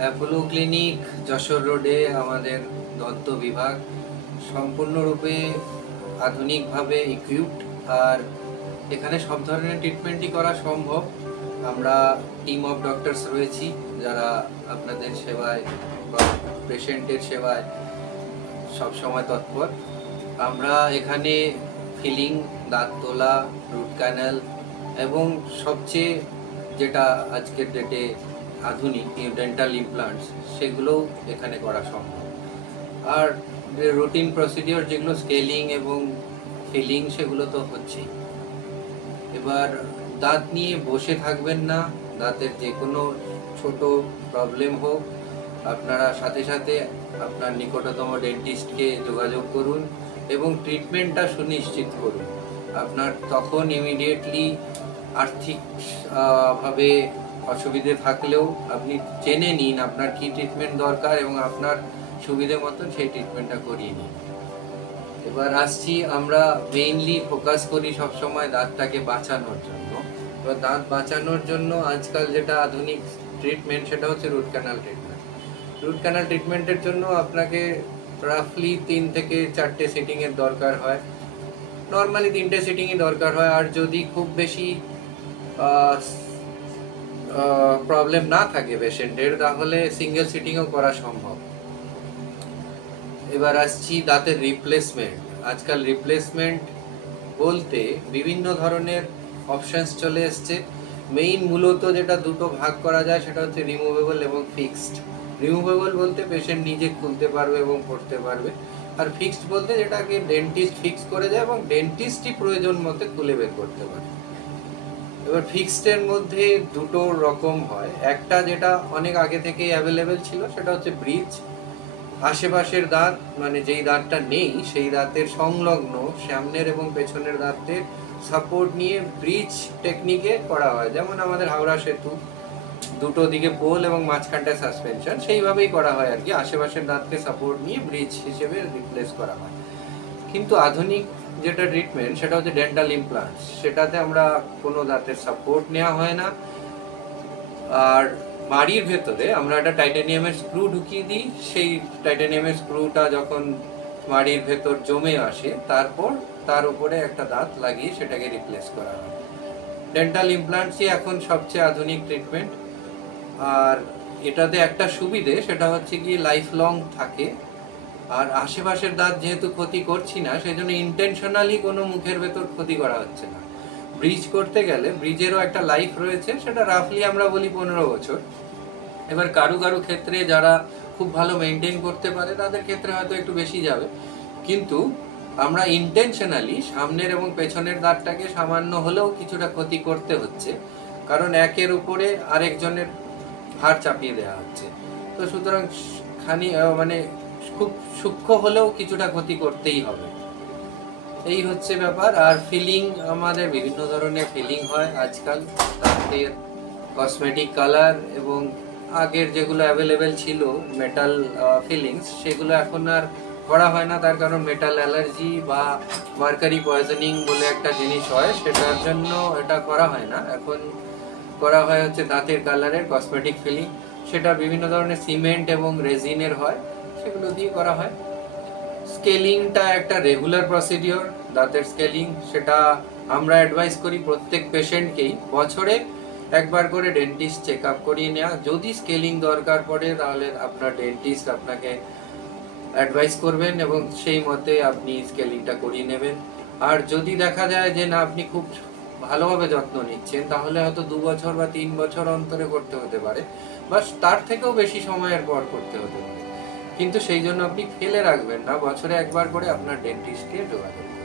Apollo clinic Jessore রোডে আমাদের দন্ত বিভাগ সম্পূর্ণরূপে আধুনিকভাবে ইকুইপড। আর এখানে সব ধরনের ট্রিটমেন্টই করা সম্ভব। আমরা টিম অফ ডক্টরস রয়েছি যারা আপনাদের সেবায় বা পেশেন্টের সেবায় সবসময় তৎপর। আমরা এখানে ফিলিং, দাঁত তোলা, রুট ক্যানেল এবং সবচেয়ে যেটা আজকের ডেটে আধুনিক ডেন্টাল ইমপ্লান্টস সেগুলোও এখানে করা সম্ভব। আর রুটিন প্রসিডিওর যেগুলো স্কেলিং এবং ফিলিং সেগুলো তো হচ্ছেই। এবার দাঁত নিয়ে বসে থাকবেন না। দাঁতের যে কোনো ছোট প্রবলেম হোক আপনারা সাথে সাথে আপনার নিকটতম ডেন্টিস্টকে যোগাযোগ করুন এবং ট্রিটমেন্টটা সুনিশ্চিত করুন। আপনার তখন ইমিডিয়েটলি আর্থিক ভাবে অসুবিধে থাকলেও আপনি জেনে নিন আপনার কি ট্রিটমেন্ট দরকার এবং আপনার সুবিধে মতন সেই ট্রিটমেন্টটা করিয়ে নিন। এবার আসছি, আমরা মেইনলি ফোকাস করি সবসময় দাঁতটাকে বাঁচানোর জন্য। এবার দাঁত বাঁচানোর জন্য আজকাল যেটা আধুনিক ট্রিটমেন্ট সেটা হচ্ছে root canal treatment. Root canal ট্রিটমেন্টের জন্য আপনাকে রাফলি 3 থেকে 4টে সিটিংয়ের দরকার হয়। নর্মালি 3টে সিটিংই দরকার হয়। আর যদি খুব বেশি প্রবলেম না থাকে পেশেন্টের তাহলে সিঙ্গেল সিটিংও করা সম্ভব। এবার আসছি দাঁতের রিপ্লেসমেন্ট। আজকাল রিপ্লেসমেন্ট বলতে বিভিন্ন ধরনের অপশনস চলে এসছে। মূলত যেটা দুটো ভাগ করা যায় সেটা হচ্ছে রিমুভেবল এবং ফিক্সড। রিমুভেবল বলতে পেশেন্ট নিজে খুলতে পারবে এবং পড়তে পারবে, আর ফিক্সড বলতে যেটাকে ডেন্টিস্ট ফিক্স করে দেয় এবং ডেন্টিস্টই প্রয়োজন মতো খুলে বের করতে পারে। এবার ফিক্সডের মধ্যে দুটো রকম হয়। একটা যেটা অনেক আগে থেকেই অ্যাভেলেবেল ছিল সেটা হচ্ছে ব্রিজ। আশেপাশের দাঁত মানে যেই দাঁতটা নেই সেই দাঁতের সংলগ্ন সামনের এবং পেছনের দাঁতের সাপোর্ট নিয়ে ব্রিজ টেকনিকে করা হয়। যেমন আমাদের হাওড়া সেতু দুটো দিকে পোল এবং মাঝখানটা সাসপেনশন, সেইভাবেই করা হয় আর কি। আশেপাশের দাঁতকে সাপোর্ট নিয়ে ব্রিজ হিসেবে রিপ্লেস করা হয়। কিন্তু আধুনিক যেটা ট্রিটমেন্ট সেটা হচ্ছে ডেন্টাল ইমপ্লান্টস। সেটাতে আমরা কোনো দাঁতের সাপোর্ট নেওয়া হয় না, আর মাড়ির ভেতরে আমরা একটা টাইটানিয়ামের স্ক্রু ঢুকিয়ে দিই। সেই টাইটানিয়ামের স্ক্রুটা যখন মাড়ির ভেতর জমে আসে তারপর তার উপরে একটা দাঁত লাগিয়ে সেটাকে রিপ্লেস করা হয়। ডেন্টাল ইমপ্লান্টসই এখন সবচেয়ে আধুনিক ট্রিটমেন্ট। আর এটাতে একটা সুবিধে সেটা হচ্ছে গিয়ে লাইফ লং থাকে। আর আশেপাশের দাঁত যেহেতু ক্ষতি করছি না সেই জন্য ইন্টেনশনালি কোনো মুখের ভেতর ক্ষতি করা হচ্ছে না। ব্রিজ করতে গেলে ব্রিজেরও একটা লাইফ রয়েছে, সেটা রাফলি আমরা বলি 15 বছর। এবার কারু কারু ক্ষেত্রে যারা খুব ভালো মেনটেন করতে পারে তাদের ক্ষেত্রে হয়তো একটু বেশি যাবে, কিন্তু আমরা ইন্টেনশনালি সামনের এবং পেছনের দাঁতটাকে সামান্য হলেও কিছুটা ক্ষতি করতে হচ্ছে, কারণ একের উপরে আরেকজনের ভার চাপিয়ে দেওয়া হচ্ছে। তো সুতরাং মানে খুব সূক্ষ্ম হলেও কিছুটা ক্ষতি করতেই হবে। এই হচ্ছে ব্যাপার। আর ফিলিং, আমাদের বিভিন্ন ধরনের ফিলিং হয় আজকাল। দাঁতের কসমেটিক কালার এবং আগের যেগুলো অ্যাভেলেবেল ছিল মেটাল ফিলিংস সেগুলো এখন আর করা হয় না। তার কারণ মেটাল অ্যালার্জি বা মার্কারি পয়জনিং বলে একটা জিনিস হয়, সেটার জন্য এটা করা হয় না। এখন করা হয় হচ্ছে দাঁতের কালারের কসমেটিক ফিলিং। সেটা বিভিন্ন ধরনের সিমেন্ট এবং রেজিনের হয়, সেগুলো দিয়ে করা হয়। স্কেলিংটা একটা রেগুলার প্রসিডিওর। দাঁতের স্কেলিং সেটা আমরা অ্যাডভাইস করি প্রত্যেক পেশেন্টকেই বছরে একবার করে ডেন্টিস্ট চেক আপ করিয়ে নেওয়া। যদি স্কেলিং দরকার পড়ে তাহলে আপনার ডেন্টিস্ট আপনাকে অ্যাডভাইস করবেন এবং সেই মতে আপনি স্কেলিংটা করিয়ে নেবেন। আর যদি দেখা যায় যে না আপনি খুব ভালোভাবে যত্ন নিচ্ছেন তাহলে হয়তো 2 বছর বা 3 বছর অন্তরে করতে হতে পারে, বা তার থেকেও বেশি সময়ের পর করতে হতে পারে। কিন্তু সেই জন্য আপনি ফেলে রাখবেন না, বছরে একবার করে আপনার ডেন্টিস্টকে যোগাযোগ করুন।